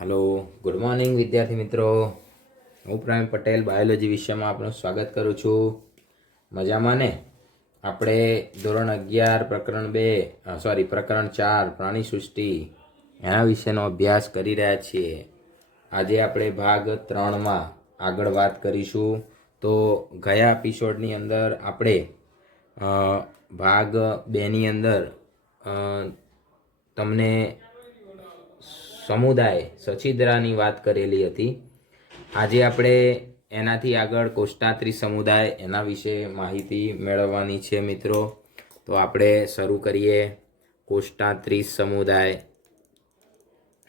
Hello good morning विद्यार्थी मित्रों। હું પ્રવીણ પટેલ બાયોલોજી વિષયમાં આપનું સ્વાગત કરું છું। મજામાં ને? આપણે ધોરણ 11 પ્રકરણ 4 પ્રાણી સૃષ્ટિ એના વિશેનો અભ્યાસ કરી રહ્યા છીએ। આજે આપણે ભાગ 3માં આગળ વાત કરીશું। તો ગયા એપિસોડની અંદર આપણે ભાગ 2ની અંદર તમને સમુદાય સચિદ્રાની વાત કરેલી હતી। આજે આપણે એનાથી આગળ કોષ્ટાત્રી સમુદાય એના વિશે માહિતી મેળવવાની છે મિત્રો। તો આપણે શરૂ કરીએ। કોષ્ટાત્રી સમુદાય।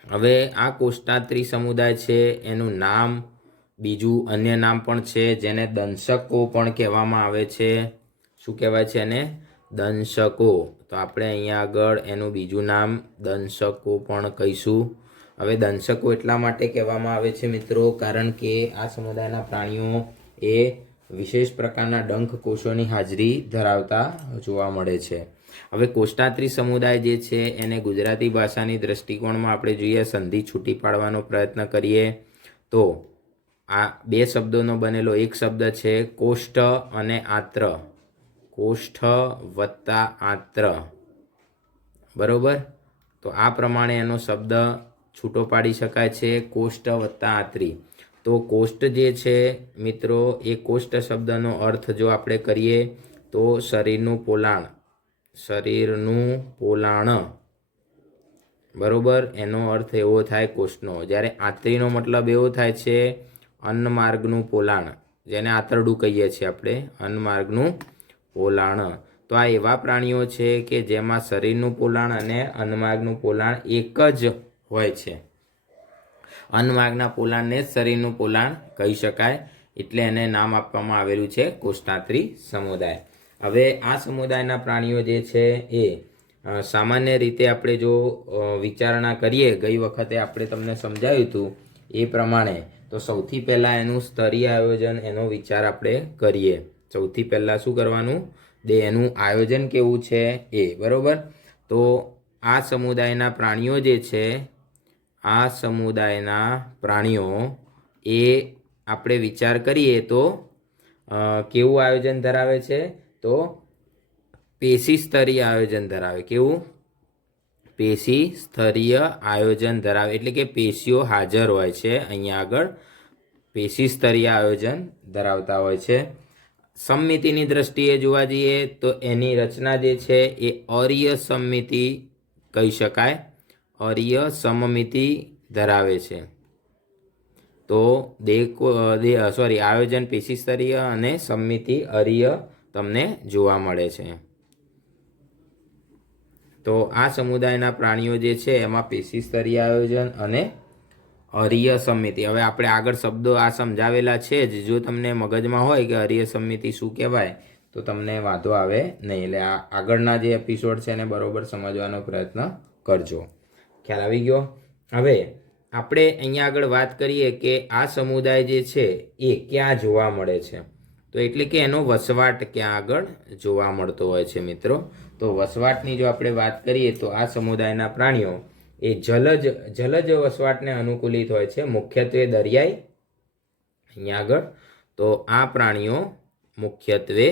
હવે આ કોષ્ટાત્રી સમુદાય છે એનું નામ બીજું અન્ય નામ પણ છે જેને દંશકો પણ કહેવામાં આવે છે। શું કહેવાય છે એને? દંશકો। તો આપણે અહીંયા આગળ એનું બીજું નામ દંશકો પણ કહીશું। હવે દંશકો એટલા માટે કહેવામાં આવે છે મિત્રો કારણ કે આ સમુદાયના પ્રાણીઓ એ વિશેષ પ્રકારના ડંખ કોષોની હાજરી ધરાવતા જોવા મળે છે। હવે કોષ્ટાત્રી સમુદાય જે છે એને ગુજરાતી ભાષાની દ્રષ્ટિકોણમાં આપણે જોઈએ, સંધિ છૂટી પાડવાનો પ્રયત્ન કરીએ તો આ બે શબ્દોનો બનેલો એક શબ્દ છે કોષ્ઠ અને આત્ર। કોષ્ઠ વત્તા આત્ર, બરોબર? તો આ પ્રમાણે એનો શબ્દ છૂટો પાડી શકાય છે, કોષ્ઠ વત્તા આત્રી। તો કોષ્ઠ જે છે મિત્રો એ કોષ્ઠ શબ્દનો અર્થ જો આપણે કરીએ તો શરીરનું પોલાણ, શરીરનું પોલાણ, બરોબર? એનો અર્થ એવો થાય કોષ્ઠનો। જ્યારે આત્રીનો મતલબ એવો થાય છે અન્નમાર્ગનું પોલાણ, જેને આંતરડું કહીએ છીએ આપણે, અન્નમાર્ગનું પોલાણ। તો આ એવા પ્રાણીઓ છે કે જેમાં શરીરનું પોલાણ અને અન્નમાર્ગનું પોલાણ એક જ હોય છે। અન્નમાર્ગના પોલાણને જ શરીરનું પોલાણ કહી શકાય, એટલે એને નામ આપવામાં આવેલું છે કોષ્ટાત્રી સમુદાય। હવે આ સમુદાયના પ્રાણીઓ જે છે એ સામાન્ય રીતે આપણે જો વિચારણા કરીએ, ગઈ વખતે આપણે તમને સમજાવ્યું હતું એ પ્રમાણે, તો સૌથી પહેલાં એનું સ્તરીય આયોજન એનો વિચાર આપણે કરીએ। સૌથી પહેલાં શું કરવાનું? એનું આયોજન કેવું છે એ, બરોબર? તો આ સમુદાયના પ્રાણીઓ જે છે, આ સમુદાયના પ્રાણીઓ એ આપણે વિચાર કરીએ તો કેવું આયોજન ધરાવે છે? તો પેશી સ્તરીય આયોજન ધરાવે। કેવું? પેશી સ્તરીય આયોજન ધરાવે, એટલે કે પેશીઓ હાજર હોય છે અહીંયા આગળ, પેશી સ્તરીય આયોજન ધરાવતા હોય છે। સમમિતિની દ્રષ્ટિએ જોવા જઈએ તો એની રચના જે છે એ અરીય સમમિતિ કહી શકાય, અરીય સમમિતિ ધરાવે છે। તો આયોજન પેશી સ્તરીય અને સમમિતિ અરીય તમને જોવા મળે છે। તો આ સમુદાયના પ્રાણીઓ જે છે એમાં પેશી સ્તરીય આયોજન અને અરીય સમમિતિ, હવે આપણે આગળ શબ્દો આ સમજાવેલા છે જ, જો તમને મગજમાં હોય કે અરીય સમમિતિ શું કહેવાય તો તમને વાંધો આવે નહીં। એટલે આ આગળના જે એપિસોડ છે એને બરોબર સમજવાનો પ્રયત્ન કરજો। ખ્યાલ આવી ગયો? હવે આપણે અહીંયા આગળ વાત કરીએ કે આ સમુદાય જે છે એ ક્યાં જોવા મળે છે, તો એટલે કે એનો વસવાટ ક્યાં આગળ જોવા મળતો હોય છે મિત્રો। તો વસવાટની જો આપણે વાત કરીએ તો આ સમુદાયના પ્રાણીઓ એ જલજ વસવાટને અનુકૂલિત હોય છે, મુખ્યત્વે દરિયાઈ, અહીંયા આગળ તો આ પ્રાણીઓ મુખ્યત્વે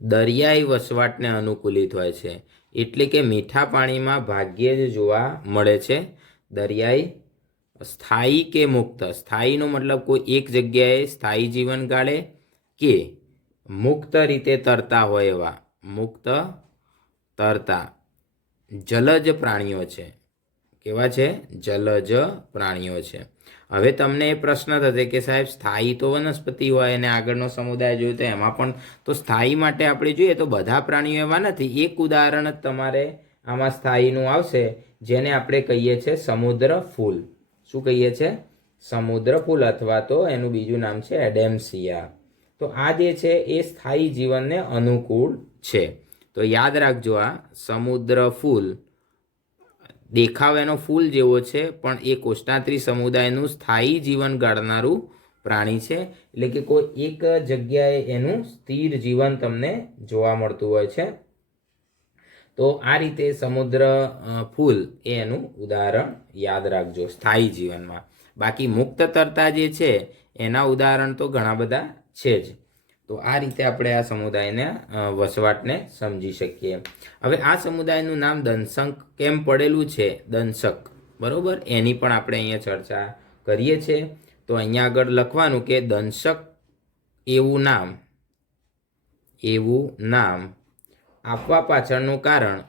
દરિયાઈ વસવાટને અનુકૂલિત હોય છે, એટલે કે મીઠા પાણીમાં ભાગ્યે જ જોવા મળે છે દરિયાઈ। સ્થાયી કે મુક્ત, સ્થાયીનો મતલબ કોઈ એક જગ્યાએ સ્થાયી જીવન ગાળે કે મુક્ત રીતે તરતા હોય એવા, મુક્ત તરતા જલજ પ્રાણીઓ છે। કેવા છે? જલજ પ્રાણીઓ છે। હવે તમને એ પ્રશ્ન થશે કે સાહેબ સ્થાયી તો વનસ્પતિ હોય અને આગળનો સમુદાય જોયું તો એમાં પણ, તો સ્થાયી માટે આપણે જોઈએ તો બધા પ્રાણીઓ એવા નથી। એક ઉદાહરણ જ તમારે આમાં સ્થાયીનું આવશે જેને આપણે કહીએ છીએ સમુદ્ર ફૂલ। શું કહીએ છીએ? સમુદ્ર ફૂલ, અથવા તો એનું બીજું નામ છે એડેમ્સિયા। તો આ જે છે એ સ્થાયી જીવનને અનુકૂળ છે। તો યાદ રાખજો, આ સમુદ્ર ફૂલ દેખાવ એનો ફૂલ જેવો છે પણ એ કોષ્ટાત્રી સમુદાયનું સ્થાયી જીવન ગાળનારું પ્રાણી છે, એટલે કે કોઈ એક જગ્યાએ એનું સ્થિર જીવન તમને જોવા મળતું હોય છે। તો આ રીતે સમુદ્ર ફૂલ એ એનું ઉદાહરણ યાદ રાખજો સ્થાયી જીવનમાં. બાકી મુક્ત તરતા જે છે એના ઉદાહરણ તો ઘણા બધા છે જ. તો આ રીતે આપણે આ સમુદાયને વસવાટને સમજી શકીએ. હવે આ સમુદાયનું નામ દંશક કેમ પડેલું છે, દંશક, બરોબર, એની પણ આપણે અહીંયા ચર્ચા કરીએ છીએ. તો અહીંયા આગળ લખવાનું કે દંશક એવું નામ આપવા પાછળનું કારણ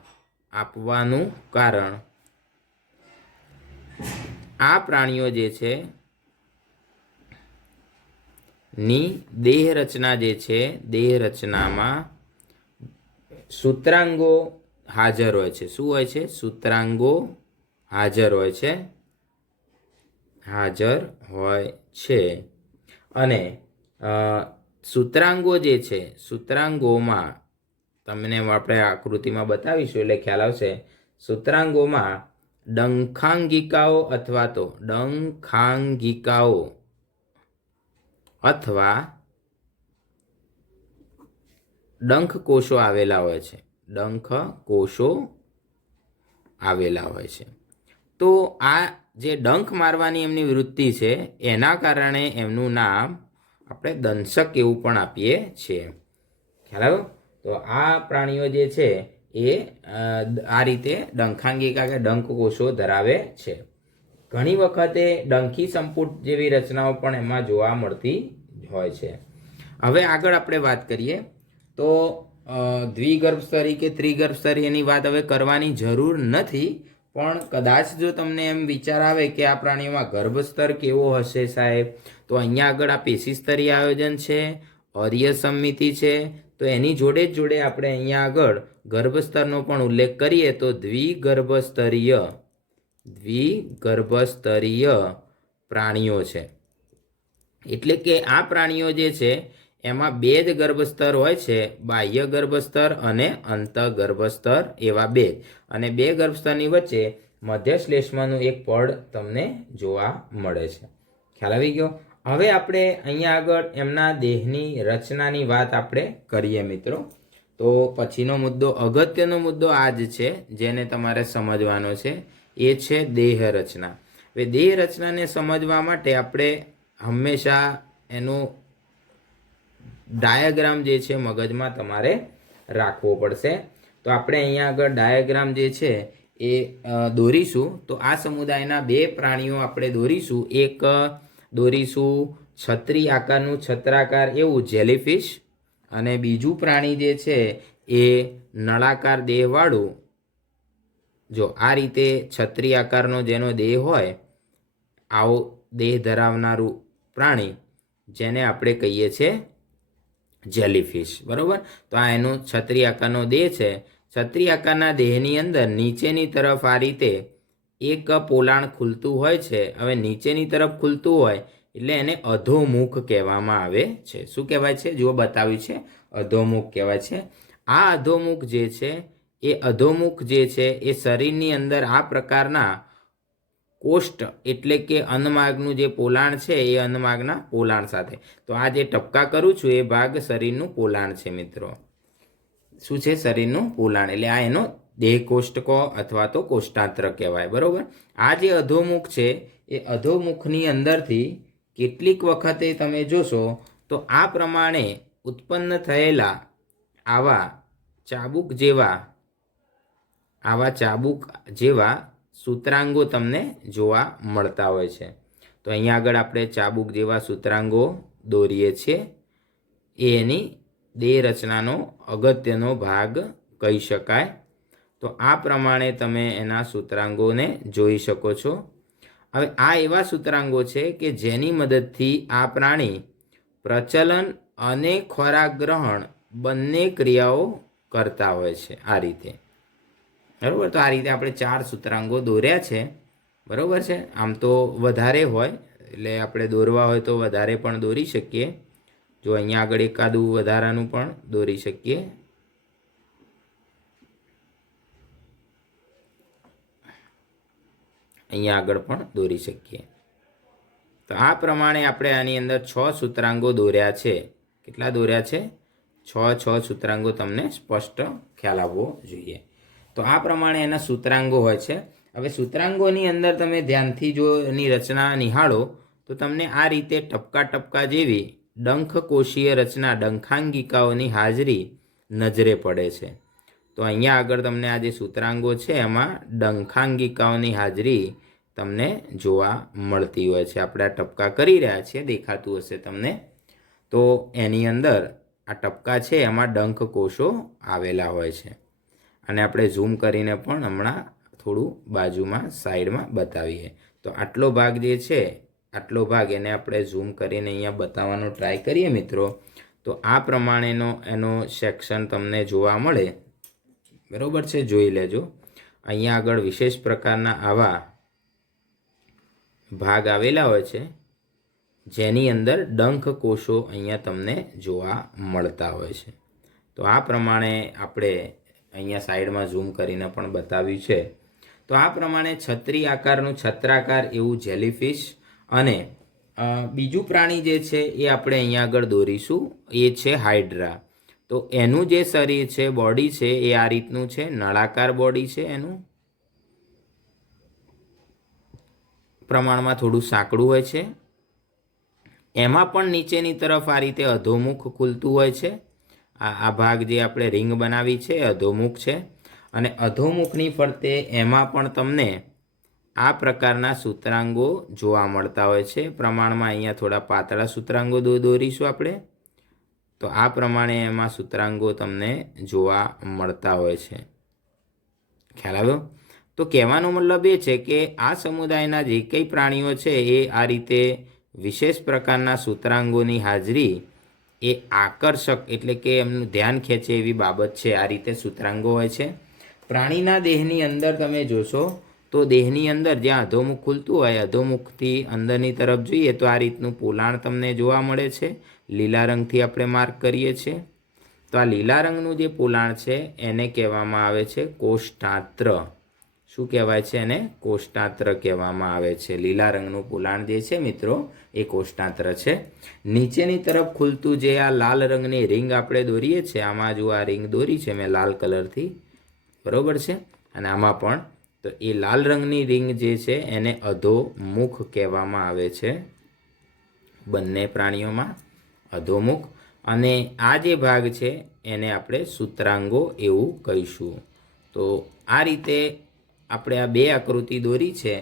આ પ્રાણીઓ જે છે ની દેહ રચના જે છે, દેહ રચનામાં સૂત્રાંગો હાજર હોય છે. શું હોય છે? સૂત્રાંગો હાજર હોય છે. અને સૂત્રાંગો જે છે, સૂત્રાંગોમાં તમને આપણે આકૃતિમાં બતાવીશું એટલે ખ્યાલ આવશે. સૂત્રાંગોમાં ડંખાંગિકાઓ અથવા ડંખકોષો આવેલા હોય છે. તો આ જે ડંખ મારવાની એમની વૃત્તિ છે એના કારણે એમનું નામ આપણે દંશક એવું પણ આપીએ છીએ. ખ્યાલ આવ્યો? તો આ પ્રાણીઓ જે છે એ આ રીતે ડંખાંગિકા કે ડંખકોષો ધરાવે છે. ઘણી વખતે ડંખી સંપુટ જેવી રચનાઓ પણ એમાં જોવા મળતી હોય છે. હવે આગળ આપણે વાત કરીએ તો દ્વિગર્ભ સ્તરી કે ત્રિગર્ભ સ્તરી એની વાત હવે કરવાની જરૂર નથી. પણ કદાચ જો તમને એમ વિચાર આવે કે આ પ્રાણીઓમાં ગર્ભસ્તર કેવો હશે સાહેબ, તો અહીંયા આગળ આ પેશી સ્તરીય આયોજન છે, અર્ય સમિતિ છે. તો એની જોડે જ જોડે આપણે અહીંયા આગળ ગર્ભસ્તરનો પણ ઉલ્લેખ કરીએ તો દ્વિગર્ભસ્તરીય પ્રાણીઓ છે. એટલે કે આ પ્રાણીઓ જે છે એમાં બે જ ગર્ભસ્તર હોય છે, બાહ્ય ગર્ભસ્તર અને અંતઃગર્ભસ્તર એવા બે. અને બે ગર્ભસ્તરની વચ્ચે મધ્ય શ્લેષ્મનું એક પડ તમને જોવા મળે છે. ખ્યાલ આવી ગયો? હવે આપણે અહીંયા આગળ એમના દેહની રચનાની વાત આપણે કરીએ મિત્રો. તો પછીનો મુદ્દો, અગત્યનો મુદ્દો આ જ છે જેને તમારે સમજવાનો છે, એ છે દેહ રચના. હવે દેહ રચનાને સમજવા માટે આપણે હંમેશા એનું ડાયાગ્રામ જે છે મગજમાં તમારે રાખવો પડશે. તો આપણે અહીંયા આગળ ડાયાગ્રામ જે છે એ દોરીશું. તો આ સમુદાયના બે પ્રાણીઓ આપણે દોરીશું. એક દોરીશું છત્રી આકારનું છત્રાકાર એવું જેલીફિશ, અને બીજું પ્રાણી જે છે એ નળાકાર દેહવાળું, જો આ રીતે છત્રી આકારનો જેનો દેહ હોય આવો દેહ ધરાવનારું પ્રાણી જેને આપણે કહીએ છીએ જેલીફિશ, બરોબર. તો આ એનો છત્રી આકારનો દેહ છે. છત્રી આકારના દેહની અંદર નીચેની તરફ આ રીતે એક પોલાણ ખુલતું હોય છે. હવે નીચેની તરફ ખુલતું હોય એટલે એને અધોમુખ કહેવામાં આવે છે. શું કહેવાય છે? જો બતાવ્યું છે અધોમુખ કહેવાય છે. આ અધોમુખ જે છે એ શરીરની અંદર આ પ્રકારના કોષ્ટ એટલે કે અન્નમાર્ગનું જે પોલાણ છે એ અન્નમાર્ગના પોલાણ સાથે, તો આ જે ટપકા કરું છું એ ભાગ શરીરનું પોલાણ છે મિત્રો. શું છે? શરીરનું પોલાણ. એટલે આ એનો દેહ કોષ્ટકો અથવા તો કોષ્ટાંત્ર કહેવાય, બરોબર. આ જે અધોમુખ છે એ અધોમુખની અંદરથી કેટલીક વખતે તમે જોશો તો આ પ્રમાણે ઉત્પન્ન થયેલા આવા ચાબુક જેવા સૂત્રાંગો તમને જોવા મળતા હોય છે. તો અહીંયા આગળ આપણે ચાબુક જેવા સૂત્રાંગો દોરીએ છીએ. એ એની દેહ રચનાનો અગત્યનો ભાગ કહી શકાય. તો આ પ્રમાણે તમે એના સૂત્રાંગોને જોઈ શકો છો. હવે આ એવા સૂત્રાંગો છે કે જેની મદદથી આ પ્રાણી પ્રચલન અને ખોરાક ગ્રહણ બંને ક્રિયાઓ કરતા હોય છે. આ રીતે, બરાબર. તો આ રીતે આપણે 4 સૂત્રાંગો દોર્યા છે, બરાબર છે. આમ તો વધારે હોય એટલે આપણે દોરવા હોય તો વધારે પણ દોરી શકીએ. જો અહીંયા આગળ એકાદું વધારાનું પણ દોરી શકીએ. અહીંયા આગળ પણ દોરી શકીએ. તો આ પ્રમાણે આપણે આની અંદર 6 સૂત્રાંગો દોર્યા છે. કેટલા દોર્યા છે? 6 સૂત્રાંગો તમને સ્પષ્ટ ખ્યાલ આવવો જોઈએ. તો આ પ્રમાણે એના સૂત્રાંગો હોય છે. હવે સૂત્રાંગોની અંદર તમે ધ્યાનથી જો એની રચના નિહાળો તો તમને આ રીતે ટપકા ટપકા જેવી ડંખકોશીય રચના ડંખાંગિકાઓની હાજરી નજરે પડે છે. તો અહીંયા આગળ તમને આ જે સૂત્રાંગો છે એમાં ડંખાંગિકાઓની હાજરી તમને જોવા મળતી હોય છે. આપણે આ ટપકા કરી રહ્યા છીએ, દેખાતું હશે તમને. તો એની અંદર આ ટપકા છે એમાં ડંખ કોષો આવેલા હોય છે. અને આપણે ઝૂમ કરીને પણ હમણાં થોડું બાજુમાં સાઈડમાં બતાવીએ. તો આટલો ભાગ જે છે, આટલો ભાગ એને આપણે ઝૂમ કરીને અહીંયા બતાવવાનો ટ્રાય કરીએ મિત્રો. તો આ પ્રમાણેનો એનો સેક્શન તમને જોવા મળે. બરાબર છે, જોઈ લેજો. અહીંયા આગળ વિશેષ પ્રકારના આવા ભાગ આવેલા હોય છે જેની અંદર ડંખ કોષો અહીંયા તમને જોવા મળતા હોય છે. તો આ પ્રમાણે આપણે અહીંયા સાઈડમાં ઝૂમ કરીને પણ બતાવ્યું છે. તો આ પ્રમાણે છત્રી આકારનું છત્રાકાર એવું જેલીફિશ અને બીજું પ્રાણી જે છે એ આપણે અહીંયા આગળ દોરીશું, એ છે હાઇડ્રા. તો એનું જે શરીર છે, બોડી છે, એ આ રીતનું છે, નળાકાર બોડી છે. એનું પ્રમાણમાં થોડું સાંકડું હોય છે. એમાં પણ નીચેની તરફ આ રીતે અધોમુખ ખુલતું હોય છે. આ ભાગ જે આપણે રિંગ બનાવી છે અધોમુખ છે. અને અધોમુખની ફરતે એમાં પણ તમને આ પ્રકારના સૂત્રાંગો જોવા મળતા હોય છે. પ્રમાણમાં અહીંયા થોડા પાતળા સૂત્રાંગો દોરીશું આપણે. તો આ પ્રમાણે એમાં સૂત્રાંગો તમને જોવા મળતા હોય છે. ખ્યાલ આવ્યો? તો કહેવાનો મતલબ એ છે કે આ સમુદાયના જે કંઈ પ્રાણીઓ છે એ આ રીતે વિશેષ પ્રકારના સૂત્રાંગોની હાજરી એ આકર્ષક એટલે કે એમનું ધ્યાન ખેંચે એવી બાબત છે. આ રીતે સૂત્રાંગો હોય છે. પ્રાણીના દેહની અંદર તમે જોશો તો દેહની અંદર જ્યાં અધોમુખ ખુલતું હોય, અધોમુખથી અંદરની તરફ જોઈએ તો આ રીતનું પોલાણ તમને જોવા મળે છે. લીલા રંગથી આપણે માર્ક કરીએ છીએ. તો આ લીલા રંગનું જે પોલાણ છે એને કહેવામાં આવે છે કોષ્ટાત્ર. શું કહેવાય છે એને? કોષ્ટાત્ર કહેવામાં આવે છે. લીલા રંગનું પોલાણ જે છે મિત્રો એ કોષ્ટાત્ર છે. નીચેની તરફ ખુલતું જે આ લાલ રંગની રિંગ આપણે દોરીએ છીએ, આમાં જો આ રિંગ દોરી છે મેં લાલ કલરથી, બરાબર છે, અને આમાં પણ, તો એ લાલ રંગની રિંગ જે છે એને અધોમુખ કહેવામાં આવે છે. બંને પ્રાણીઓમાં અધોમુખ. અને આ જે ભાગ છે એને આપણે સૂત્રાંગો એવું કહીશું. તો આ રીતે આપણે આ બે આકૃતિ દોરી છે.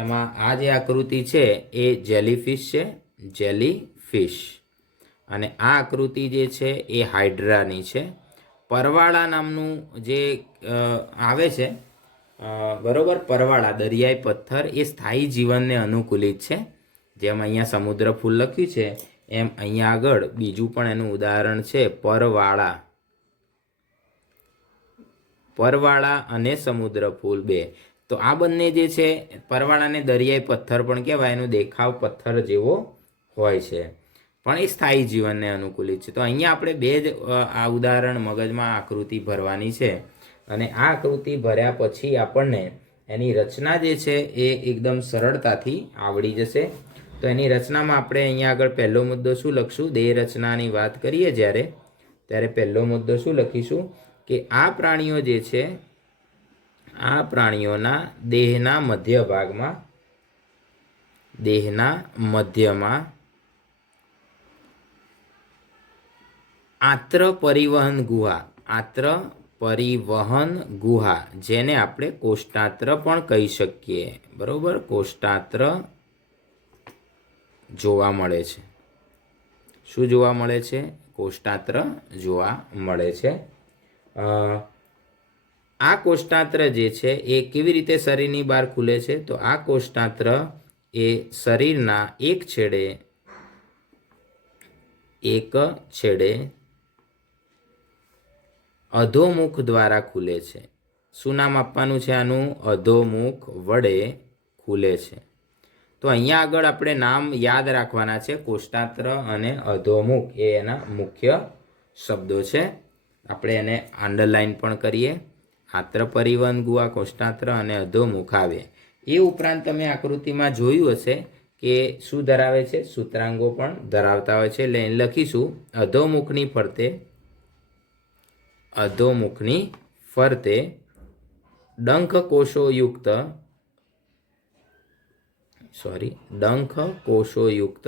એમાં આ જે આકૃતિ છે એ જેલીફિશ છે, જેલીફિશ. અને આ આકૃતિ જે છે એ હાઇડ્રાની છે. પરવાળા નામનું જે આવે છે, બરોબર, પરવાળા દરિયાઈ પથ્થર એ સ્થાયી જીવનને અનુકૂલિત છે. જેમ અહીંયા સમુદ્ર ફૂલ લખ્યું છે એમ અહીંયા આગળ બીજું પણ એનું ઉદાહરણ છે પરવાળા. પરવાળા અને સમુદ્ર ફૂલ બે. તો આ બંને જે છે, પરવાળાને દરિયાઈ પથ્થર પણ કહેવાય. એનો દેખાવ પથ્થર જેવો હોય છે પણ એ સ્થાયી જીવનને અનુકૂલિત છે. તો અહીંયા આપણે બે જ આ ઉદાહરણ મગજમાં આકૃતિ ભરવાની છે. અને આ આકૃતિ ભર્યા પછી આપણને એની રચના જે છે એ એકદમ સરળતાથી આવડી જશે. તો એની રચનામાં આપણે અહીંયા આગળ પહેલો મુદ્દો શું લખશું? દેહ રચનાની વાત કરીએ જ્યારે, ત્યારે પહેલો મુદ્દો શું લખીશું કે આ પ્રાણીઓ જે છે, આ પ્રાણીઓના દેહના મધ્ય ભાગમાં, દેહના મધ્યમાં આંત્ર પરિવહન ગુહા, આંત્ર પરિવહન ગુહા, જેને આપણે કોષ્ટાત્ર પણ કહી શકીએ, બરોબર, કોષ્ટાત્ર જોવા મળે છે. શું જોવા મળે છે? કોષ્ટાત્ર જોવા મળે છે. આ કોષ્ટાત્ર જે છે એ કેવી રીતે શરીરની બહાર ખુલે છે? તો આ કોષ્ટાત્ર એ શરીરના એક છેડે અધોમુખ દ્વારા ખુલે છે. શું નામ આપવાનું છે આનું? અધોમુખ વડે ખુલે છે. તો અહીંયા આગળ આપણે નામ યાદ રાખવાના છે. કોષ્ટાત્ર અને અધોમુખ એ એના મુખ્ય શબ્દો છે. આપણે એને અંડરલાઈન પણ કરીએ. આંત્ર પરિવહન ગુહા, કોષ્ટાત્ર અને અધોમુખ આવે. એ ઉપરાંત તમે આકૃતિમાં જોયું હશે કે શું ધરાવે છે? સૂત્રાંગો પણ ધરાવતા હોય છે. એટલે લખીશું અધોમુખની ફરતે ડંખ કોષોયુક્ત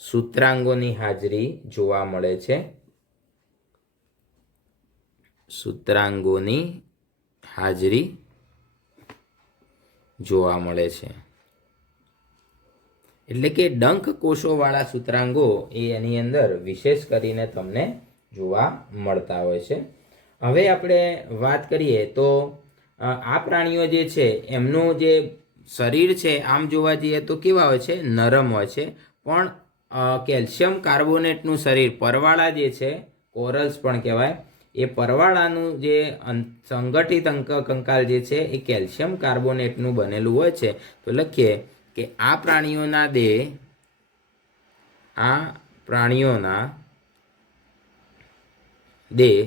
સૂત્રાંગોની હાજરી જોવા મળે છે. સૂત્રાંગોની હાજરી જોવા મળે છે. એટલે કે ડંખ કોષોવાળા સૂત્રાંગો એ એની અંદર વિશેષ કરીને તમને જોવા મળતા હોય છે. હવે આપણે વાત કરીએ તો આ પ્રાણીઓ જે છે એમનું જે શરીર છે આમ જોવા જઈએ તો કેવા હોય છે? નરમ હોય છે. પણ કેલ્શિયમ કાર્બોનેટનું શરીર પરવાળા જે છે, કોરલ્સ પણ કહેવાય, એ પરવાળાનું જે સંગઠિત કંકાલ જે છે એ કેલ્શિયમ કાર્બોનેટનું બનેલું હોય છે. તો લખીએ કે આ પ્રાણીઓના દેહ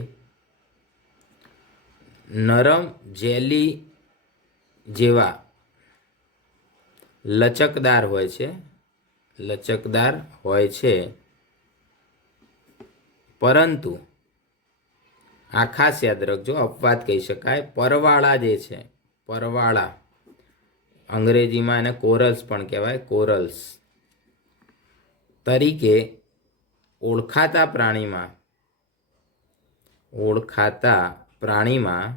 નરમ જેલી જેવા લચકદાર હોય છે. પરંતુ આ ખાસ યાદ રાખજો, અપવાદ કહી શકાય. પરવાળા જે છે, પરવાળા અંગ્રેજીમાં એને કોરલ્સ પણ કહેવાય, કોરલ્સ તરીકે ઓળખાતા પ્રાણીમાં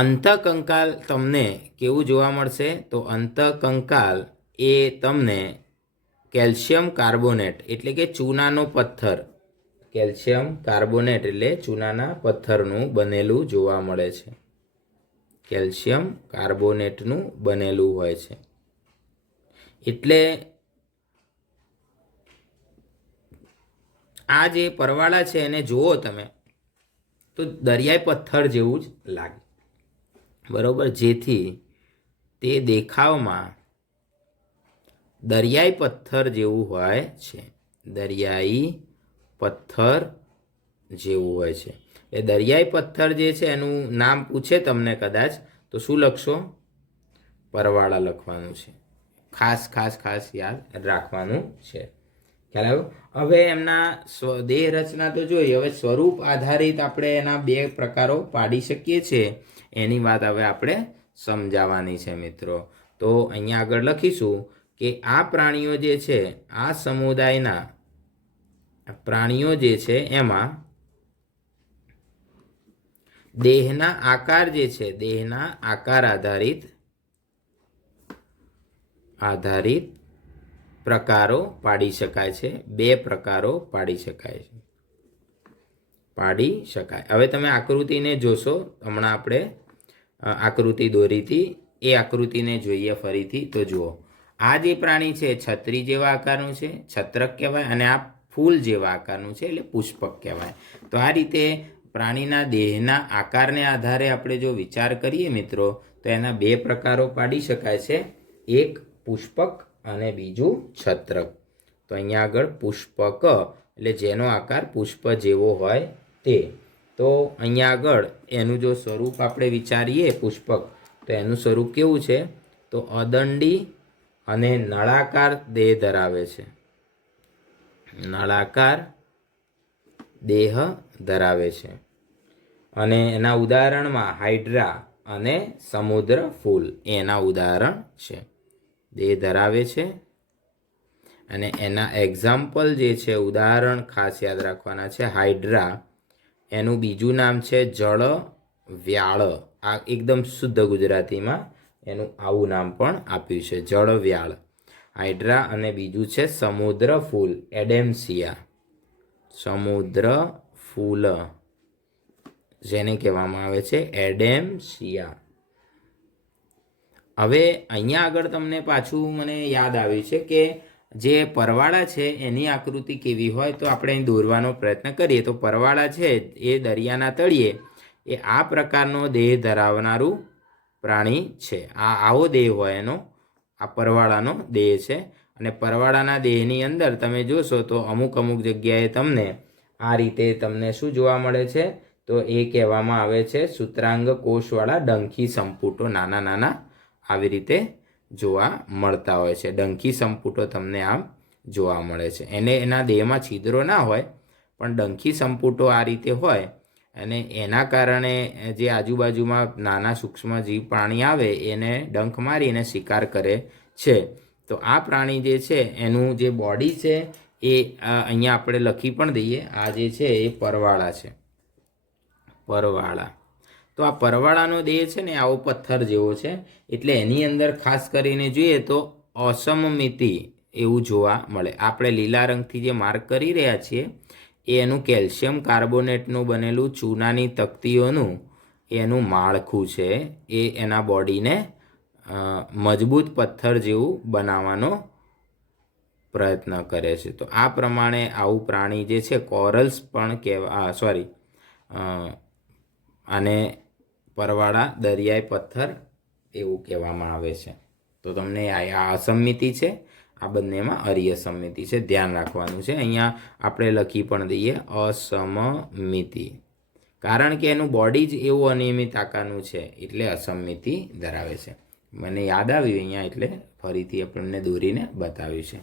અંતઃકંકાલ તમને કેવું જોવા મળશે? તો અંતઃકંકાલ એ તમને કેલ્શિયમ કાર્બોનેટ એટલે કે ચૂનાનો પથ્થર, કેલ્શિયમ કાર્બોનેટ એટલે ચૂનાના પથ્થરનું બનેલું જોવા મળે છે. કેલ્શિયમ કાર્બોનેટનું બનેલું હોય છે. એટલે આ જે પરવાળા છે એને જુઓ તમે તો દરિયાઈ પથ્થર જેવું જ લાગે, બરોબર? જેથી તે દેખાવમાં દરિયાઈ પથ્થર જેવું હોય છે. દરિયાઈ પથ્થર જેવું હોય છે. એ દરિયાઈ પથ્થર જે છે એનું નામ પૂછે તમને કદાચ તો શું લખશો? પરવાળા લખવાનું છે. ખાસ યાદ રાખવાનું છે. ખ્યાલ આવ્યો? હવે એમના દેહ રચના તો જોઈએ. હવે સ્વરૂપ આધારિત આપણે એના બે પ્રકારો પાડી શકીએ છીએ. એની વાત હવે આપણે સમજાવવાની છે મિત્રો. તો અહીંયા આગળ લખીશું કે આ પ્રાણીઓ જે છે, આ સમુદાયના પ્રાણીઓ જે છે એમાં દેહના આકાર જે છે, દેહના આકાર આધારિત પ્રકારો પાડી શકાય છે. બે પ્રકારો પાડી શકાય. હવે તમે આકૃતિને જોશો. હમણાં આપણે આકૃતિ દોરી હતી, એ આકૃતિને જોઈએ ફરીથી. તો જુઓ, આ જે પ્રાણી છે છત્રી જેવા આકારનું છે, છત્રક કહેવાય, અને આ ફૂલ જેવા આકારનું છે એટલે પુષ્પક કહેવાય. તો આ રીતે પ્રાણીના દેહના આકારને આધારે આપણે જો વિચાર કરીએ મિત્રો તો એના બે પ્રકારો પાડી શકાય છે. એક પુષ્પક અને બીજું છત્રક. તો અહીંયા આગળ પુષ્પક એટલે જેનો આકાર પુષ્પ જેવો હોય તે. તો અહીંયા આગળ એનું જો સ્વરૂપ આપણે વિચારીએ પુષ્પક, તો એનું સ્વરૂપ કેવું છે? તો અદંડી અને નળાકાર દેહ ધરાવે છે. નળાકાર દેહ ધરાવે છે. અને એના ઉદાહરણમાં હાઇડ્રા અને સમુદ્ર ફૂલ એના ઉદાહરણ છે. દેહ ધરાવે છે અને એના એક્ઝામ્પલ જે છે, ઉદાહરણ ખાસ યાદ રાખવાના છે. હાઇડ્રા, એનું બીજું નામ છે જળ વ્યાળ. આ એકદમ શુદ્ધ ગુજરાતીમાં એનું આવું નામ પણ આપ્યું છે, જળ વ્યાળ. હાઇડ્રા અને બીજું છે સમુદ્ર ફૂલ, એડેમ્સિયા. સમુદ્ર ફૂલ જેને કહેવામાં આવે છે એડેમ્સિયા. હવે અહીંયા આગળ તમને પાછું મને યાદ આવ્યું છે કે જે પરવાળા છે એની આકૃતિ કેવી હોય તો આપણે અહીં દોરવાનો પ્રયત્ન કરીએ. તો પરવાળા છે એ દરિયાના તળિયે એ આ પ્રકારનો દેહ ધરાવનારું પ્રાણી છે. આવો દેહ હોય એનો, આ પરવાળાનો દેહ છે. અને પરવાળાના દેહની અંદર તમે જોશો તો અમુક જગ્યાએ તમને આ રીતે તમને શું જોવા મળે છે? તો એ કહેવામાં આવે છે સૂત્રાંગ કોષવાળા ડંખી સંપુટો. નાના આવી રીતે જોવા મળતા હોય છે. ડંખી સંપુટો તમને આમ જોવા મળે છે. એના દેહમાં છિદ્રો ના હોય, પણ ડંખી સંપુટો આ રીતે હોય અને એના કારણે જે આજુબાજુમાં નાના સૂક્ષ્મ જીવ પ્રાણી આવે એને ડંખ મારીને શિકાર કરે છે. તો આ પ્રાણી જે છે એનું જે બોડી છે એ અહીંયા આપણે લખી પણ દઈએ. આ જે છે એ પરવાળા છે, પરવાળા. તો આ પરવાળાનો દેહ છે ને આવો પથ્થર જેવો છે, એટલે એની અંદર ખાસ કરીને જોઈએ તો અસમમિતિ એવું જોવા મળે. આપણે લીલા રંગથી જે માર્ક કરી રહ્યા છીએ એ એનું કેલ્શિયમ કાર્બોનેટનું બનેલું ચૂનાની તકતીઓનું એનું માળખું છે. એ એના બોડીને મજબૂત પથ્થર જેવું બનાવવાનો પ્રયત્ન કરે છે. તો આ પ્રમાણે આવું પ્રાણી જે છે કોરલ્સ પણ આને પરવાળા દરિયાઈ પથ્થર એવું કહેવામાં આવે છે. તો તમને આ અસમિતિ છે, આ બંનેમાં અરિયસમિતિ છે, ધ્યાન રાખવાનું છે. અહીંયા આપણે લખી પણ દઈએ અસમમિતિ, કારણ કે એનું બોડી જ એવું અનિયમિત આકારનું છે એટલે અસમમિતિ ધરાવે છે. મને યાદ આવ્યું અહીંયા એટલે ફરીથી આપણને દોરીને બતાવ્યું છે.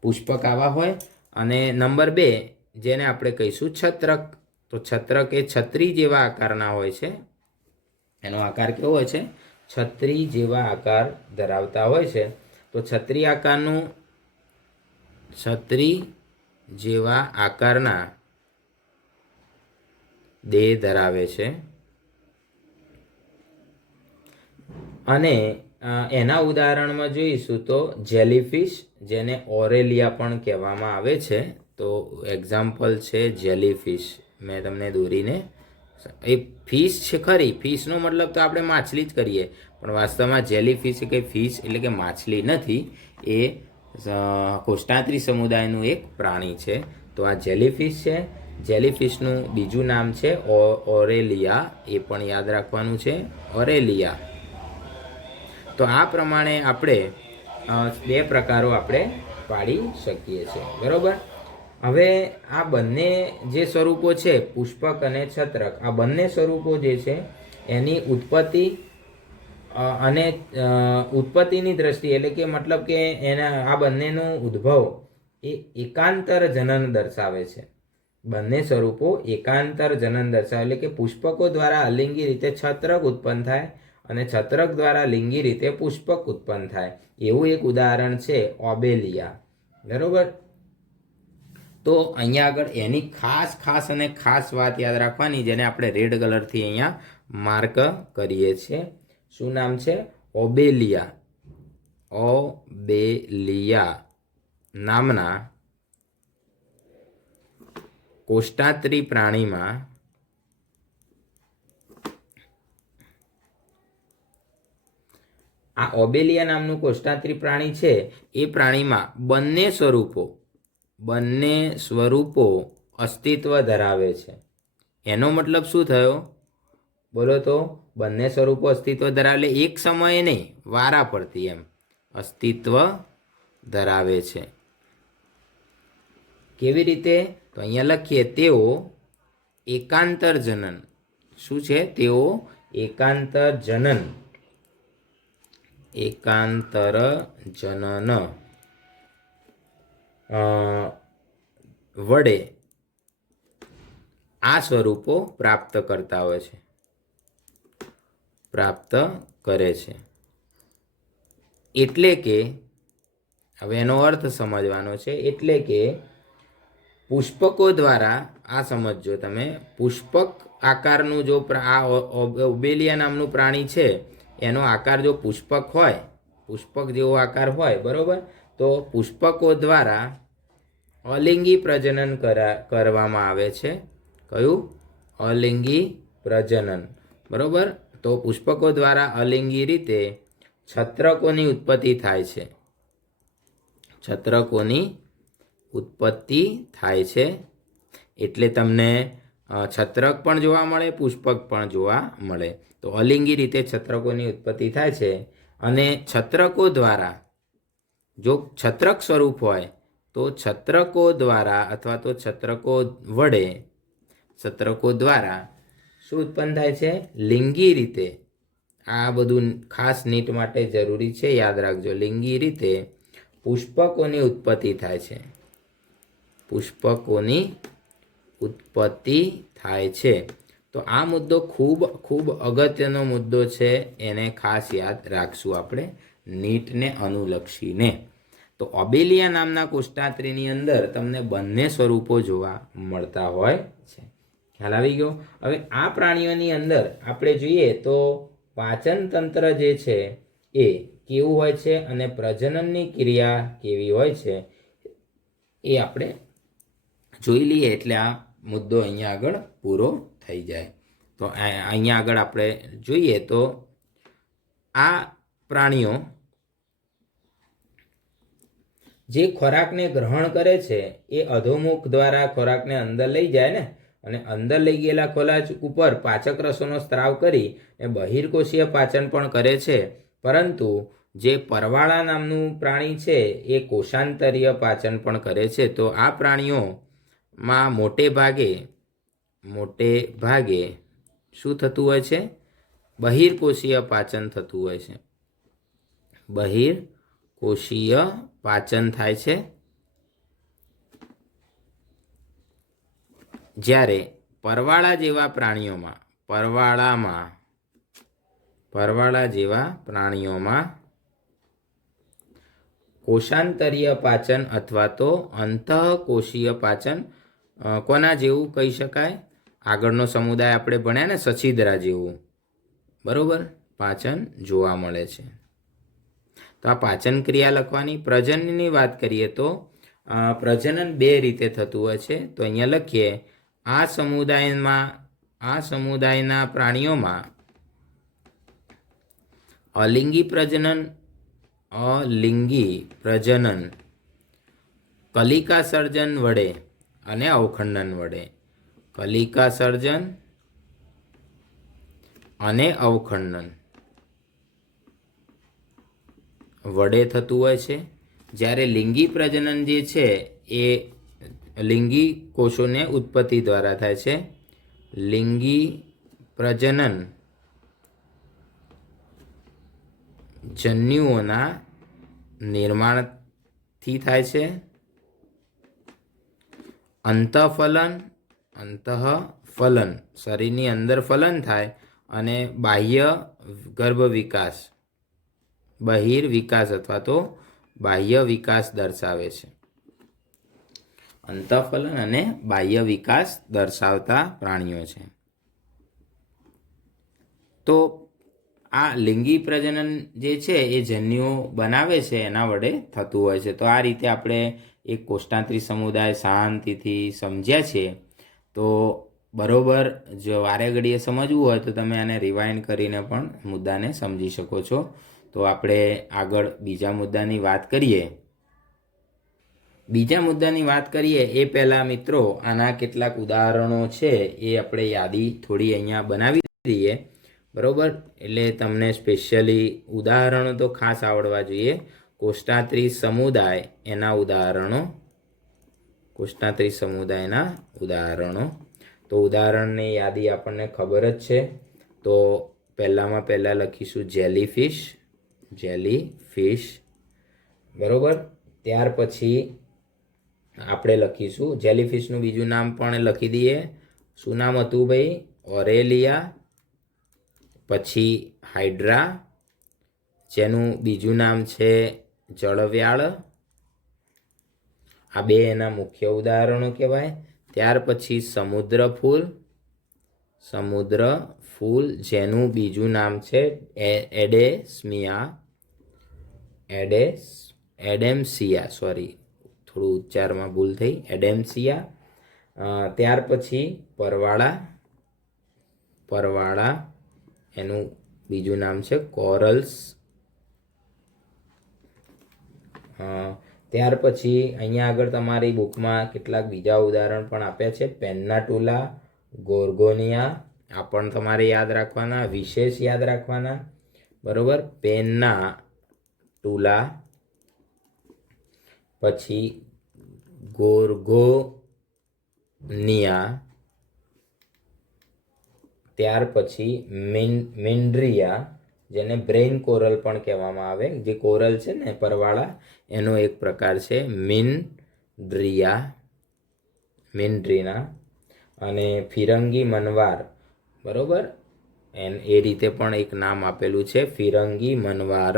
પુષ્પક આવા હોય. અને નંબર 2 જેને આપણે કહીશું છત્રક. તો છત્રક એ છત્રી જેવા આકારના હોય છે. એનો આકાર કેવો હોય છે? છત્રી જેવા આકાર ધરાવતા હોય છે. તો છત્રી જેવા આકારના દેહ ધરાવે છે. અને એના ઉદાહરણમાં જોઈશું તો જેલીફિશ, જેને ઓરેલિયા પણ કહેવામાં આવે છે. તો એક્ઝામ્પલ છે જેલીફિશ. મેં તમને દોરીને એ ફિશ છે ખરી, ફિશનો મતલબ તો આપણે માછલી જ કરીએ, પણ વાસ્તવમાં જેલીફિશ કે ફિશ એટલે કે માછલી નથી, એ કોષ્ટાંત્રી સમુદાયનું એક પ્રાણી છે. તો આ જેલીફિશ છે. જેલીફિશનું બીજું નામ છે ઓરેલિયા, એ પણ યાદ રાખવાનું છે, ઓરેલિયા. તો આ પ્રમાણે આપણે 2 પ્રકારો આપણે પાડી શકીએ છીએ, બરાબર. હવે આ બંને જે સ્વરૂપો છે પુષ્પક અને છત્રક, આ બંને સ્વરૂપો જે છે એની ઉત્પત્તિ અને ઉત્પત્તિની દ્રષ્ટિએ એટલે કે મતલબ કે આ બંનેનો ઉદ્ભવ એ એકાંતર જનન દર્શાવે છે. બંને સ્વરૂપો એકાંતર જનન દર્શાવે એટલે કે પુષ્પકો દ્વારા અલિંગી રીતે છત્રક ઉત્પન્ન થાય અને છત્રક દ્વારા લિંગી રીતે પુષ્પક ઉત્પન્ન થાય. એવું એક ઉદાહરણ છે ઓબેલિયા, બરોબર. તો અહીંયા આગળ એની ખાસ અને ખાસ વાત યાદ રાખવાની, જેને આપણે રેડ કલરથી અહીંયા માર્ક કરીએ છીએ. શું નામ છે? ઓબેલિયા. ઓબેલિયા નામના કોષ્ટાંત્રી પ્રાણીમાં આ ઓબેલિયા નામનું કોષ્ટાંત્રી પ્રાણી છે. એ પ્રાણીમાં બંને સ્વરૂપો અસ્તિત્વ ધરાવે છે. એનો મતલબ શું થયો? બોલો તો. બંને સ્વરૂપો અસ્તિત્વ ધરાવે, એક સમયે નહીં, વારા પરથી એમ અસ્તિત્વ ધરાવે છે. કેવી રીતે? તો અહીંયા લખીએ, તેઓ એકાંતર જનન. શું છે? તેઓ એકાંતર જનન વડે આ સ્વરૂપો પ્રાપ્ત કરતા હોય છે, પ્રાપ્ત કરે છે. એટલે કે હવે એનો અર્થ સમજવાનો છે. એટલે કે પુષ્પકો દ્વારા, આ સમજજો તમે, પુષ્પક આકારનું જો આ ઓબેલિયા નામનું પ્રાણી છે એનો આકાર જો પુષ્પક હોય, પુષ્પક જેવો આકાર હોય, બરોબર, તો પુષ્પકો દ્વારા અલિંગી પ્રજનન કરવામાં આવે છે. કયું? અલિંગી પ્રજનન, બરોબર. તો પુષ્પકો દ્વારા અલિંગી રીતે છત્રકોની ઉત્પત્તિ થાય છે. છત્રકોની ઉત્પત્તિ થાય છે. એટલે તમને છત્રક પણ જોવા મળે, પુષ્પક પણ જોવા મળે. તો અલિંગી રીતે છત્રકોની ઉત્પત્તિ થાય છે. અને છત્રકો દ્વારા, જો છત્રક સ્વરૂપ હોય તો છત્રકો દ્વારા અથવા તો છત્રકો દ્વારા શું ઉત્પન્ન થાય છે? લિંગી રીતે. આ બધું ખાસ નીટ માટે જરૂરી છે, યાદ રાખજો. લિંગી રીતે પુષ્પકોની ઉત્પત્તિ થાય છે. પુષ્પકોની ઉત્પત્તિ થાય છે. તો આ મુદ્દો ખૂબ ખૂબ અગત્યનો મુદ્દો છે, એને ખાસ યાદ રાખશું આપણે નીટને અનુલક્ષીને. તો અબેલિયા નામના કોષ્ટાત્રીની અંદર તમને બંને સ્વરૂપો જોવા મળતા હોય છે. ખ્યાલ આવી ગયો? હવે આ પ્રાણીઓની અંદર આપણે જોઈએ તો પાચન તંત્ર જે છે એ કેવું હોય છે અને પ્રજનનની ક્રિયા કેવી હોય છે એ આપણે જોઈ લઈએ એટલે આ મુદ્દો અહીંયા આગળ પૂરો થઈ જાય. તો અહીંયા આગળ આપણે જોઈએ તો આ પ્રાણીઓ જે ખોરાકને ગ્રહણ કરે છે એ અધોમુખ દ્વારા ખોરાકને અંદર લઈ જાય ને, અને અંદર લઈ ગયેલા ખોરાક ઉપર પાચક રસોનો સ્ત્રાવ કરી એ બહિર્કોષીય પાચન પણ કરે છે. પરંતુ જે પરવાળા નામનું પ્રાણી છે એ કોષાંતરીય પાચન પણ કરે છે. તો આ પ્રાણીઓમાં મોટે ભાગે શું થતું હોય છે? બહિર્કોષીય પાચન થતું હોય છે. બહિર્કોષીય પાચન થાય છે. જ્યારે પરવાળા જેવા પ્રાણીઓમાં કોષાંતરીય પાચન અથવા તો અંતઃકોષીય પાચન કોના જેવું કહી શકાય? આગળનો સમુદાય આપણે ભણ્યા ને, સછિદ્રા જેવું, બરોબર, પાચન જોવા મળે છે. તો આ પાચન ક્રિયા લખવાની. પ્રજનનની વાત કરીએ તો પ્રજનન બે રીતે થતું હોય છે. તો અહીંયા લખીએ આ સમુદાયના પ્રાણીઓમાં અલિંગી પ્રજનન કલિકા સર્જન વડે અને અવખંડન વડે, કલિકા સર્જન અને અવખંડન વડે થતું હોય છે. જ્યારે લિંગી પ્રજનન જે છે એ લિંગી કોષોને ઉત્પત્તિ દ્વારા થાય છે. લિંગી પ્રજનન જન્યુઓના નિર્માણથી થાય છે. અંતઃફલન શરીરની અંદર ફલન થાય અને બાહ્ય ગર્ભ વિકાસ, બહિર્વિકાસ અથવા તો બાહ્ય વિકાસ દર્શાવે છે. અંતઃફલન અને બાહ્ય વિકાસ દર્શાવતા પ્રાણીઓ છે. તો આ લિંગી પ્રજનન જે છે એ જન્યુઓ બનાવે છે, એના વડે થતું હોય છે. તો આ રીતે આપણે એક કોષ્ટાંતરી સમુદાય શાંતિથી સમજ્યા છે. તો બરોબર જો વારે ઘડીએ સમજવું હોય તો તમે આને રિવાઇન્ડ કરીને પણ મુદ્દાને સમજી શકો છો. તો આપણે આગળ બીજા મુદ્દાની વાત કરીએ. એ પહેલાં મિત્રો આના કેટલાક ઉદાહરણો છે એ આપણે યાદી થોડી અહીંયા બનાવી દઈએ, બરાબર. એટલે તમને સ્પેશિયલી ઉદાહરણો તો ખાસ આવડવા જોઈએ. કોષ્ટાંતરી સમુદાયના ઉદાહરણો. તો ઉદાહરણની યાદી આપણને ખબર જ છે. તો પહેલાં લખીશું જેલીફિશ, બરાબર. ત્યાર પછી આપણે લખીશું જેલીફિશનું બીજું નામ પણ લખી દઈએ. શું નામ હતું ભાઈ? ઓરેલિયા. પછી હાઇડ્રા, જેનું બીજું નામ છે જળવ્યાળ. આ બે એના મુખ્ય ઉદાહરણો કહેવાય. ત્યાર પછી સમુદ્ર ફૂલ, જેનું બીજું નામ છે એડેમ્સિયા, સોરી થોડું ઉચ્ચારમાં ભૂલ થઈ, એડેમ્સિયા. ત્યાર પછી પરવાળા, એનું બીજું નામ છે કોરલ્સ. ત્યાર પછી અહીંયા આગળ તમારી બુકમાં કેટલાક બીજા ઉદાહરણ પણ આપ્યા છે. પેન્નાટુલા, ગોર્ગોનિયા, આ પણ તમારે યાદ રાખવાના, વિશેષ યાદ રાખવાના, બરોબર. પેન્નાટુલા, પછી ગોર્ગોનિયા, ત્યાર પછી મેન્ડ્રિયા, જેને બ્રેઇન કોરલ પણ કહેવામાં આવે. જે કોરલ છે ને પરવાળા, એનો એક પ્રકાર છે મેન્ડ્રીના. અને ફિરંગી મનવાર, બરાબર, એ રીતે પણ એક નામ આપેલું છે, ફિરંગી મનવાર.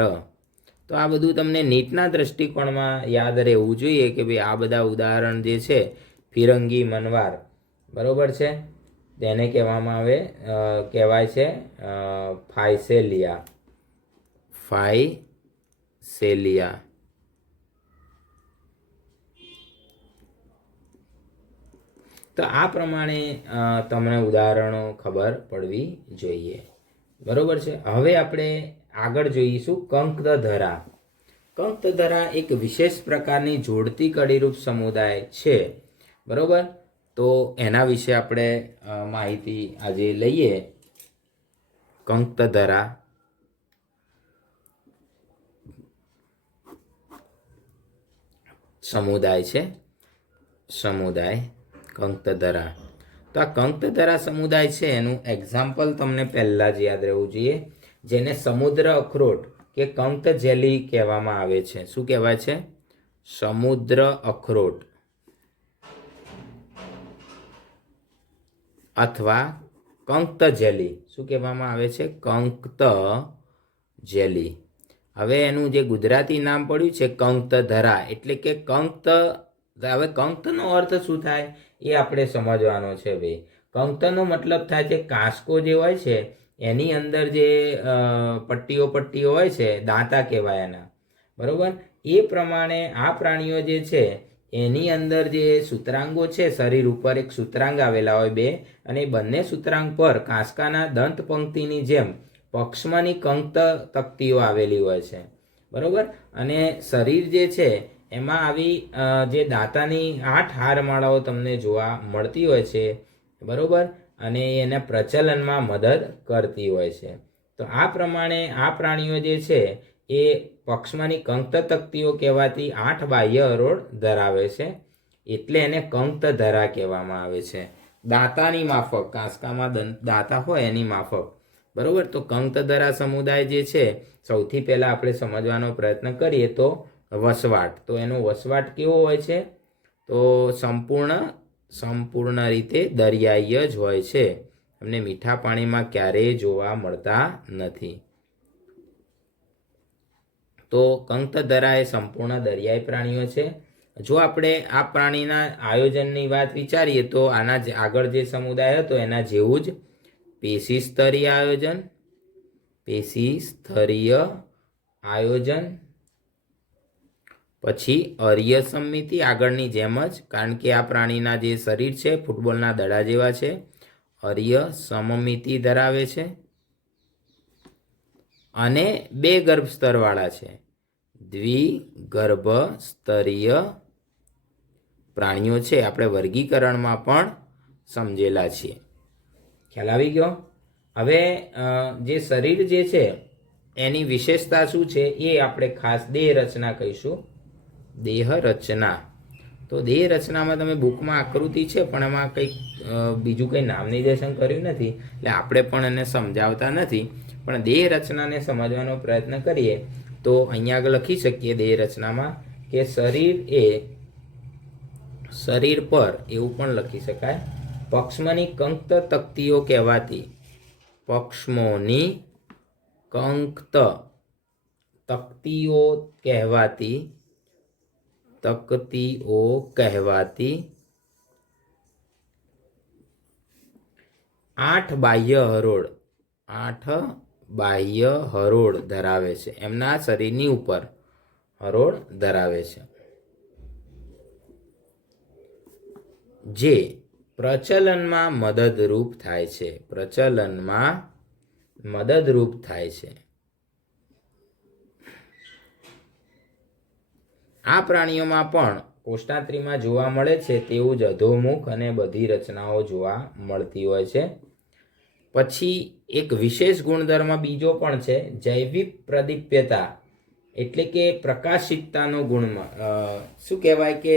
તો આ બધું તમને નીટના દ્રષ્ટિકોણમાં યાદ રહેવું જોઈએ કે ભાઈ આ બધા ઉદાહરણ જે છે, ફિરંગી મનવાર, બરાબર છે, તેને કહેવાય છે ફાઇસેલિયા. ફાઇસેલિયા. તો આ પ્રમાણે તમને ઉદાહરણો ખબર પડવી જોઈએ, બરોબર છે. હવે આપણે આગળ જોઈશું કંકતધરા. કંકતધરા એક વિશેષ પ્રકારની જોડતી કડીરૂપ સમુદાય છે, બરોબર. તો એના વિશે આપણે માહિતી આજે લઈએ. કંકતધરા સમુદાય છે, સમુદાય કંકતધરા. તો આ કંકતધરા સમુદાય છે એનું એક્ઝામ્પલ તમને પહેલાં જ યાદ રહેવું જોઈએ, જેને સમુદ્ર અખરોટ કે કંક જેલી કહેવામાં આવે છે. શું કહેવાય છે? સમુદ્ર અખરોટ અથવા કંક્ત જેલી. શું કહેવામાં આવે છે? કંક્ત જેલી. હવે એનું જે ગુજરાતી નામ પડ્યું છે કંકતધરા, એટલે કે કંક્ત. હવે કંક્તનો અર્થ શું થાય એ આપણે સમજવાનો છે ભાઈ. કંક્તનો મતલબ થાય છે કાંસકો જે હોય છે એની અંદર જે પટ્ટીઓ હોય છે, દાંતા કહેવાય એના, બરોબર. એ પ્રમાણે આ પ્રાણીઓ જે છે એની અંદર જે સૂત્રાંગો છે, શરીર ઉપર એક સૂત્રાંગ આવેલા હોય બે, અને બંને સૂત્રાંગ પર કાંસકાના દંત પંક્તિની જેમ પક્ષમાંની કંક્ત તક્તિઓ આવેલી હોય છે, બરોબર. અને શરીર જે છે એમાં આવી જે દાંતાની 8 હારમાળાઓ તમને જોવા મળતી હોય છે, બરોબર. અને એને પ્રચલનમાં મદદ કરતી હોય છે. તો આ પ્રમાણે આ પ્રાણીઓ જે છે એ પક્ષમાંની કંક્ત તક્તિઓ કહેવાતી 8 બાહ્ય હરોળ ધરાવે છે, એટલે એને કંકતધરા કહેવામાં આવે છે. દાંતાની માફક, કાંસકામાં દાંતા હોય એની માફક, બરોબર. તો કંકતધરા સમુદાય જે છે, સૌથી પહેલાં આપણે સમજવાનો પ્રયત્ન કરીએ તો વસવાટ. તો એનો વસવાટ કેવો હોય છે? તો સંપૂર્ણ રીતે દરિયાઈ જ હોય છે. એમને મીઠા પાણીમાં ક્યારેય જોવા મળતા નથી. તો કંકતધરા એ સંપૂર્ણ દરિયાઈ પ્રાણીઓ છે. જો આપણે આ પ્રાણીના આયોજનની વાત વિચારીએ તો આના આગળ જે સમુદાય હતો એના જેવું જ પેશી સ્તરીય આયોજન, પછી અર્ય સમમિતિ, આગળની જેમ જ, કારણ કે આ પ્રાણીના જે શરીર છે ફૂટબોલના દડા જેવા છે, અર્ય સમમિતિ ધરાવે છે, અને 2 ગર્ભ સ્તરવાળા છે, દ્વિગર્ભ સ્તરીય પ્રાણીઓ છે. આપણે વર્ગીકરણમાં પણ સમજેલા છીએ. ખ્યાલ આવી ગયો? હવે જે શરીર જે છે એની વિશેષતા શું છે એ આપણે ખાસ દેહ રચના કહીશું. દેહ રચના. તો દેહ રચનામાં તમે બુકમાં આકૃતિ છે પણ એમાં કંઈક બીજું કંઈ નામ નિર્દેશન કર્યું નથી, એટલે આપણે પણ એને સમજાવતા નથી. પણ દેહ રચનાને સમજવાનો પ્રયત્ન કરીએ તો અહીંયા આગળ લખી શકીએ દેહ રચનામાં કે શરીર પર એવું પણ લખી શકાય, પક્ષમાંની કંક્ત તક્તિઓ કહેવાતી, પક્ષમોની કંક્ત તક્તિઓ કહેવાતી 8 બાહ્ય હરોળ, 8 બાહ્ય હરોળ ધરાવે છે. એમના શરીરની ઉપર હરોળ ધરાવે છે, જે પ્રચલનમાં મદદરૂપ થાય છે. આ પ્રાણીઓમાં પણ કોષ્ટાત્રીમાં જોવા મળે છે તેવું જ અધોમુખ અને બધી રચનાઓ જોવા મળતી હોય છે. પછી એક વિશેષ ગુણધર્મ બીજો પણ છે, જૈવિક પ્રદીપ્યતા, એટલે કે પ્રકાશિતતાનો ગુણમાં શું કહેવાય કે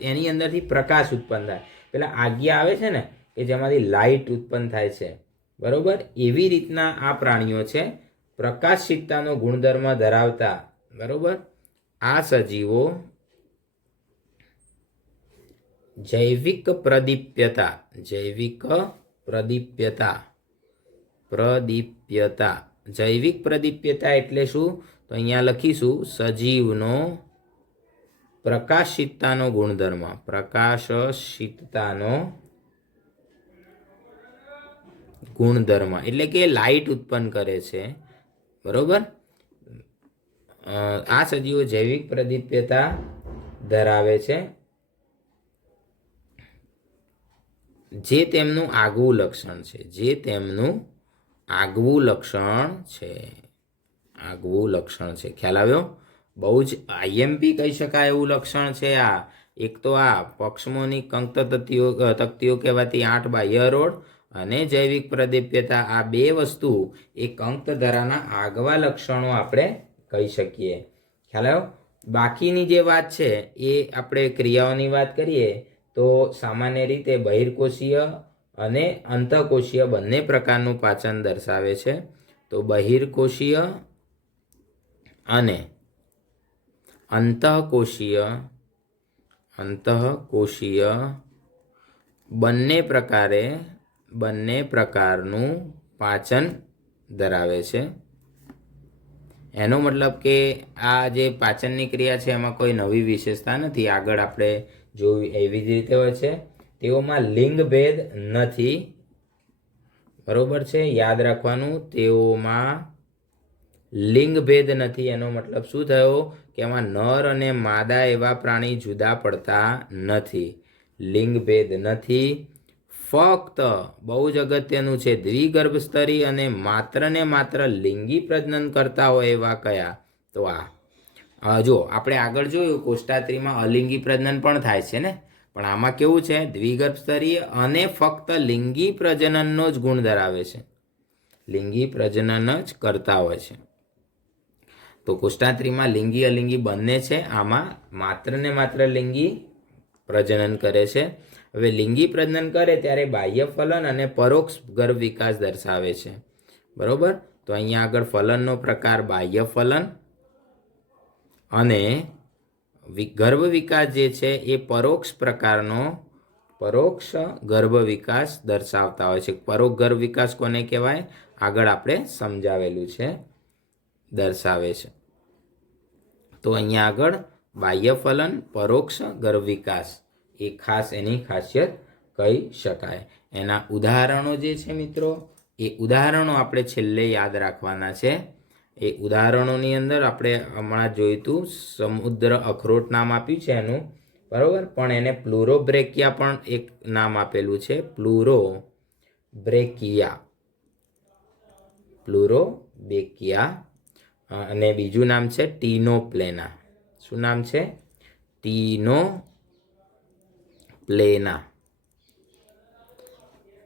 એની અંદરથી પ્રકાશ ઉત્પન્ન થાય. પેલા આજ્ઞા આવે છે ને કે જેમાંથી લાઇટ ઉત્પન્ન થાય છે, બરોબર. એવી રીતના આ પ્રાણીઓ છે, પ્રકાશિતતાનો ગુણધર્મ ધરાવતા, બરોબર. આ સજીવો જૈવિક પ્રદીપ્યતા, જૈવિક પ્રદીપ્યતા, પ્રદીપ્યતા, જૈવિક પ્રદીપ્યતા એટલે શું? તો અહીંયા લખીશું સજીવનો પ્રકાશિતતાનો ગુણધર્મ, પ્રકાશિતતાનો ગુણધર્મ એટલે કે લાઇટ ઉત્પન્ન કરે છે, બરોબર. આ સજીવો જૈવિક પ્રદીપ્યતા ધરાવે છે, જે તેમનું આગવું લક્ષણ છે, જે તેમનું આગવું લક્ષણ છે, આગવું લક્ષણ છે. ખ્યાલ આવ્યો? બહુ જ આઈએમપી કહી શકાય એવું લક્ષણ છે આ. એક તો આ પક્ષમોની કંકત તકતીઓ કહેવાતી 8 બાહ્ય હરોળ અને જૈવિક પ્રદીપ્યતા, આ બે વસ્તુ એ કંકત ધરાના આગવા લક્ષણો આપણે કહી શકીએ. ખ્યાલ આવ્યો? બાકીની જે વાત છે એ આપણે ક્રિયાઓની વાત કરીએ તો સામાન્ય રીતે બહિર્કોષીય અને અંતઃકોષીય બંને પ્રકારનું પાચન દર્શાવે છે. તો બહિર્કોષીય અને અંતઃકોષીય બંને પ્રકારનું પાચન ધરાવે છે. એનો મતલબ કે આ જે પાચનની ક્રિયા છે એમાં કોઈ નવી વિશેષતા નથી. આગળ આપણે જોયું એવી જ રીતે હોય છે. તેઓમાં લિંગભેદ નથી, બરોબર છે, યાદ રાખવાનું. તેઓમાં લિંગભેદ નથી એનો મતલબ શું થયો? કે એમાં નર અને માદા એવા પ્રાણી જુદા પડતા નથી. લિંગભેદ નથી. ફક્ત બહુ જ અગત્યનું છે, દ્વિગર્ભ સ્તરી અને માત્ર લિંગી પ્રજનન કરતા હોય એવા કયા? તો આ જો આપણે આગળ જોયું કોષ્ટાત્રીમાં અલિંગી પ્રજનન પણ થાય છે ને, પણ આમાં કેવું છે? દ્વિગર્ભ સ્તરીય અને ફક્ત લિંગી પ્રજનનનો જ ગુણ ધરાવે છે, લિંગી પ્રજનન જ કરતા હોય છે. તો કોષ્ટાત્રીમાં લિંગી અલિંગી બંને છે, આમાં માત્ર લિંગી પ્રજનન કરે છે. હવે લિંગી પ્રજનન કરે ત્યારે બાહ્ય ફલન અને પરોક્ષ ગર્ભ વિકાસ દર્શાવે છે, બરોબર. તો અહીંયા આગળ ફલનનો પ્રકાર બાહ્ય ફલન અને ગર્ભ વિકાસ જે છે એ પરોક્ષ પ્રકારનો પરોક્ષ ગર્ભ વિકાસ દર્શાવતા હોય છે. પરોક્ષ ગર્ભ વિકાસ કોને કહેવાય? આગળ આપણે સમજાવેલું છે, દર્શાવે છે. તો અહીંયા આગળ બાહ્ય ફલન, પરોક્ષ ગર્ભ વિકાસ એ ખાસ એની ખાસિયત કહી શકાય. એના ઉદાહરણો જે છે મિત્રો, એ ઉદાહરણો આપણે છેલ્લે યાદ રાખવાના છે. એ ઉદાહરણોની અંદર આપણે હમણાં જોયું હતું, સમુદ્ર અખરોટ નામ આપ્યું છે એનું, બરાબર, પણ એને પ્લુરોબ્રેકિયા પણ એક નામ આપેલું છે, પ્લુરોબ્રેકિયા, અને બીજું નામ છે ટીનોપ્લેના. શું નામ છે? ટીનોપ્લેના,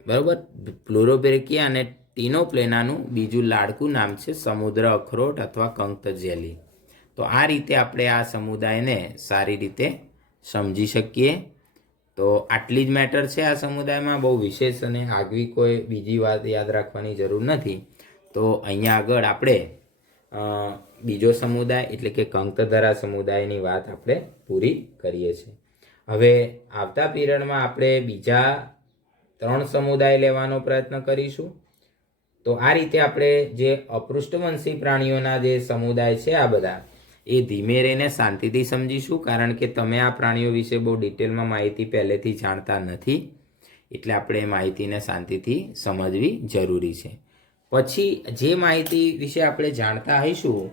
બરાબર. પ્લુરોબ્રેકિયા અને ટીનોપ્લેનાનું બીજું લાડકું નામ છે સમુદ્ર અખરોટ અથવા કંકત જેલી. તો આ રીતે આપણે આ સમુદાયને સારી રીતે સમજી શકીએ. તો આટલી જ મેટર છે આ સમુદાયમાં, બહુ વિશેષ અને આગવી કોઈ બીજી વાત યાદ રાખવાની જરૂર નથી. તો અહીંયા આગળ આપણે બીજો સમુદાય એટલે કે કંકતધરા સમુદાયની વાત આપણે પૂરી કરીએ છીએ. હવે આવતા પીરિયડમાં આપણે બીજા 3 સમુદાય લેવાનો પ્રયત્ન કરીશું. તો આ રીતે આપણે જે અપૃષ્ઠવંશી પ્રાણીઓના જે સમુદાય છે આ બધા, એ ધીમે રહીને શાંતિથી સમજીશું, કારણ કે તમે આ પ્રાણીઓ વિશે બહુ ડિટેલમાં માહિતી પહેલેથી જાણતા નથી, એટલે આપણે એ માહિતીને શાંતિથી સમજવી જરૂરી છે. પછી જે માહિતી વિશે આપણે જાણતા હઈશું,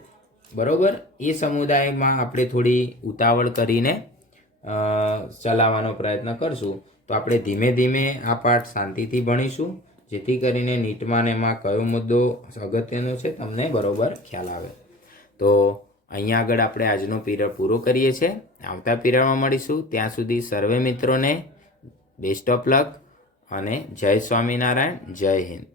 બરાબર, એ સમુદાયમાં આપણે થોડી ઉતાવળ કરીને ચલાવવાનો પ્રયત્ન કરશું. તો આપણે ધીમે ધીમે આ પાઠ શાંતિથી ભણીશું, જેથી કરીને નીટમાં ને એમાં કયો મુદ્દો અગત્યનો છે તમને બરાબર ખ્યાલ આવે. તો અહીંયા આગળ આપણે આજનો પીરિયડ પૂરો કરીએ છીએ. આવતા પીરિયડમાં મળીશું. ત્યાં સુધી સર્વે મિત્રોને બેસ્ટ ઓફ લક અને જય સ્વામિનારાયણ, જય હિન્દ.